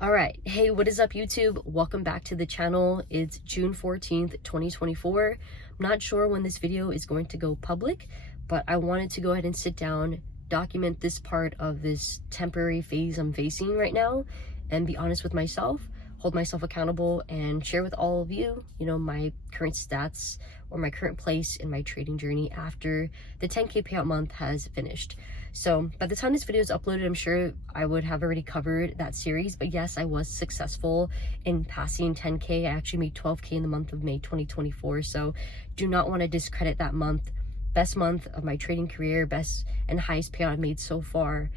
All right. Hey, what is up, YouTube? Welcome back to the channel. It's June 14th, 2024. I'm not sure when this video is going to go public, but I wanted to go ahead and sit down, document this part of this temporary phase I'm facing right now, and be honest with myself, hold myself accountable, and share with all of you, my current stats or my current place in my trading journey after the 10K payout month has finished. So by the time this video is uploaded, I'm sure I would have already covered that series, but yes, I was successful in passing 10K. I actually made 12K in the month of May 2024. So do not want to discredit that month. Best month of my trading career, best and highest payout I've made so far.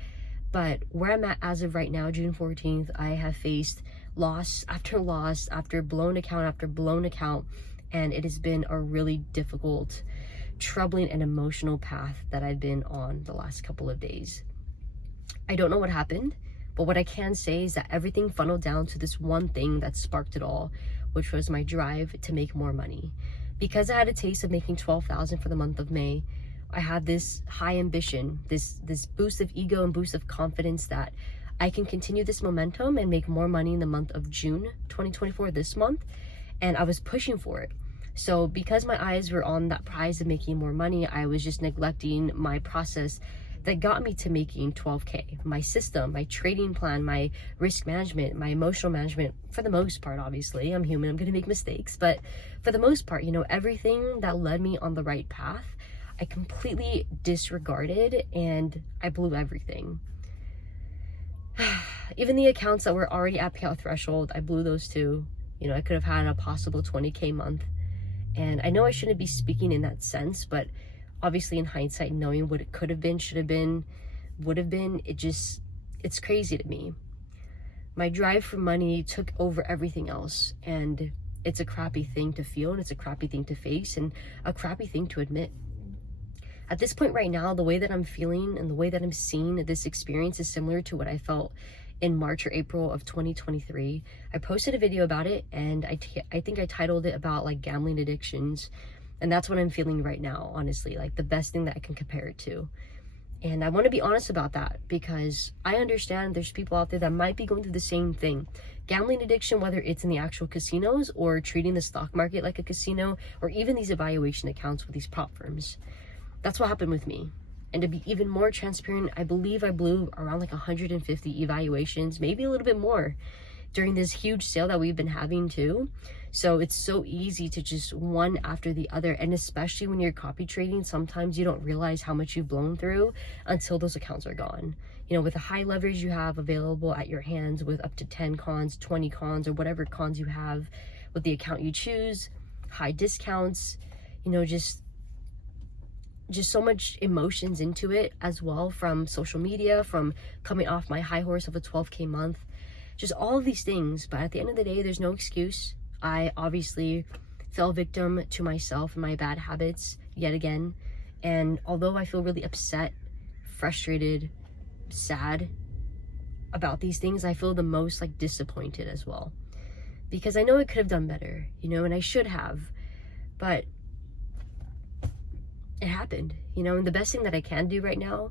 But where I'm at as of right now, June 14th, I have faced loss after loss after blown account after blown account, and it has been a really difficult, troubling, and emotional path that I've been on the last couple of days. I don't know what happened, but what I can say is that everything funneled down to this one thing that sparked it all, which was my drive to make more money. Because I had a taste of making $12,000 for the month of May, I had this high ambition, this boost of ego and boost of confidence that I can continue this momentum and make more money in the month of June 2024, this month, and I was pushing for it. So because my eyes were on that prize of making more money, I was just neglecting my process that got me to making 12K. My system, my trading plan, my risk management, my emotional management, for the most part, obviously, I'm human, I'm gonna make mistakes, but for the most part, everything that led me on the right path, I completely disregarded, and I blew everything. Even the accounts that were already at payout threshold, I blew those too. I could have had a possible 20K month. And I know I shouldn't be speaking in that sense, but obviously in hindsight, knowing what it could have been, should have been, would have been, it's crazy to me. My drive for money took over everything else, and it's a crappy thing to feel, and it's a crappy thing to face, and a crappy thing to admit. At this point right now, the way that I'm feeling and the way that I'm seeing this experience is similar to what I felt in March or April of 2023. I posted a video about it, and I think I titled it about like gambling addictions, and that's what I'm feeling right now, honestly, like the best thing that I can compare it to. And I want to be honest about that because I understand there's people out there that might be going through the same thing. Gambling addiction, whether it's in the actual casinos or treating the stock market like a casino, or even these evaluation accounts with these prop firms. That's what happened with me. And to be even more transparent, I believe I blew around like 150 evaluations, maybe a little bit more, during this huge sale that we've been having too. So it's so easy to just one after the other. And especially when you're copy trading, sometimes you don't realize how much you've blown through until those accounts are gone. With the high leverage you have available at your hands, with up to 10 cons, 20 cons, or whatever cons you have with the account you choose, high discounts, just so much emotions into it as well, from social media, from coming off my high horse of a 12K month, just all of these things. But at the end of the day, there's no excuse. I obviously fell victim to myself and my bad habits yet again. And although I feel really upset, frustrated, sad about these things, I feel the most like disappointed as well, because I know I could have done better, and I should have, but it happened, and the best thing that I can do right now,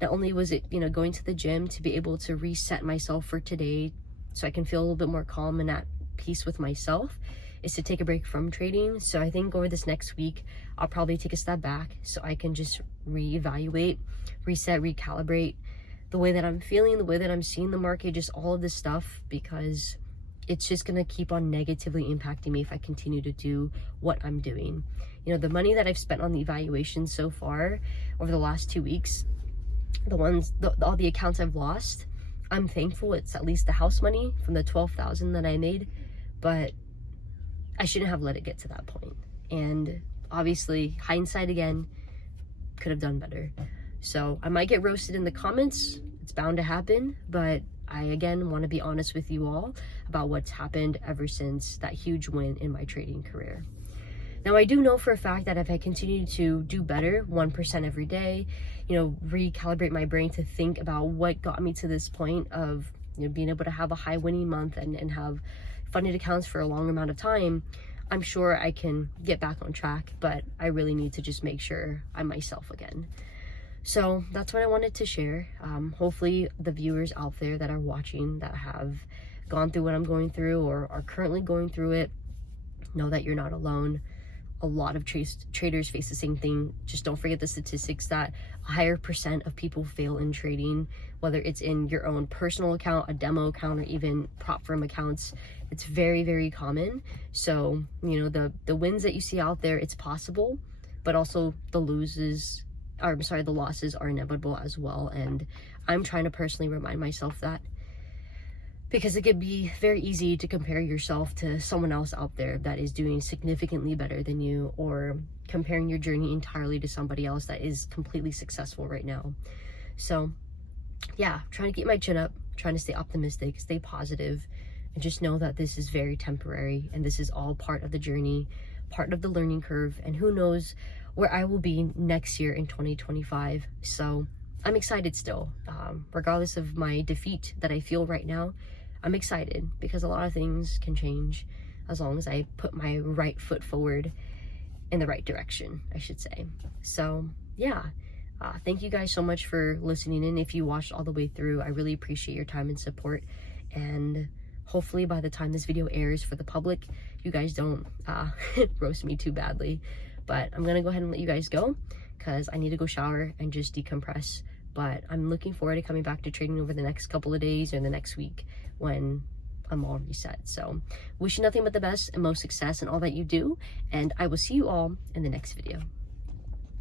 not only was it, going to the gym to be able to reset myself for today so I can feel a little bit more calm and at peace with myself, is to take a break from trading. So I think over this next week, I'll probably take a step back so I can just reevaluate, reset, recalibrate the way that I'm feeling, the way that I'm seeing the market, just all of this stuff, because it's just going to keep on negatively impacting me if I continue to do what I'm doing. The money that I've spent on the evaluation so far over the last 2 weeks, all the accounts I've lost, I'm thankful it's at least the house money from the 12,000 that I made, but I shouldn't have let it get to that point. And obviously, hindsight again, could have done better. So I might get roasted in the comments. It's bound to happen, but I again want to be honest with you all about what's happened ever since that huge win in my trading career. Now, I do know for a fact that if I continue to do better, 1% every day, recalibrate my brain to think about what got me to this point of being able to have a high winning month and have funded accounts for a long amount of time, I'm sure I can get back on track, but I really need to just make sure I'm myself again. So that's what I wanted to share. Hopefully the viewers out there that are watching that have gone through what I'm going through or are currently going through it know that you're not alone. A lot of traders face the same thing. Just don't forget the statistics that a higher percent of people fail in trading, whether it's in your own personal account, a demo account, or even prop firm accounts. It's very, very common. So, you know, the wins that you see out there, it's possible, but also the losses are inevitable as well. And I'm trying to personally remind myself that, because it could be very easy to compare yourself to someone else out there that is doing significantly better than you, or comparing your journey entirely to somebody else that is completely successful right now. So yeah, trying to keep my chin up, trying to stay optimistic, stay positive, and just know that this is very temporary and this is all part of the journey, part of the learning curve, and who knows where I will be next year in 2025. So I'm excited still, regardless of my defeat that I feel right now. I'm excited because a lot of things can change as long as I put my right foot forward in the right direction, I should say. So yeah, thank you guys so much for listening in. If you watched all the way through, I really appreciate your time and support. And hopefully by the time this video airs for the public, you guys don't roast me too badly. But I'm gonna go ahead and let you guys go because I need to go shower and just decompress. But I'm looking forward to coming back to trading over the next couple of days or the next week when I'm all reset. So wish you nothing but the best and most success in all that you do, and I will see you all in the next video.